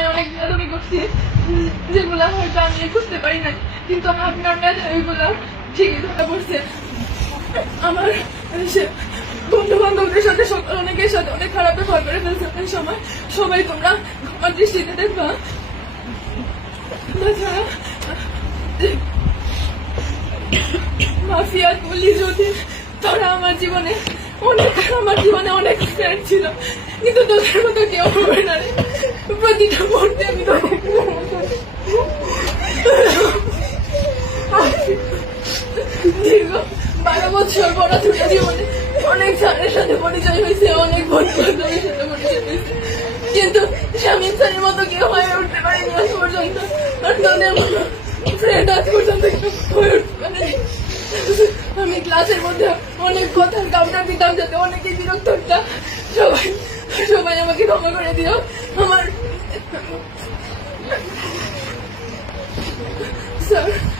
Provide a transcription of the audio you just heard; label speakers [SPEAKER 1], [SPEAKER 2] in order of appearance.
[SPEAKER 1] সময় অনেক বেদবি করছি। যেগুলা হয়তো আমি বুঝতে পারি না কিন্তু আপনার মেধা ওইগুলা ঠিকই ধরা পড়ছে। আমার বন্ধু বান্ধবদের সাথে অনেকের সাথে অনেক খারাপ ব্যবহার করে ফেলছে সময়। সবাই তোমরা আমার দৃষ্টিতে দেখবা। তাছাড়া, মাফিয়া পুলিশ যদি তারা আমার জীবনে অনেক, আমার জীবনে অনেক ফ্রেন্ড ছিল। কিন্তু তোদের মতো কেউ অনেক স্যারের সাথে পরিচয় হয়েছে, অনেক বন্ধু সাথে পরিচয় হয়েছে। কিন্তু স্বামীর স্যারের মতো কেউ হয়ে উঠতে পারেনি আজ পর্যন্ত। আর তোদের ফ্রেন্ড আজ পর্যন্ত হয়ে উঠতে পারেনি। আমি ক্লাসের মধ্যে অনেক কথার কামটা দিতাম যাতে অনেকেই বিরক্ত হতাম সবাই সবাই আমাকে ক্ষমা করে দিও। আমার স্যার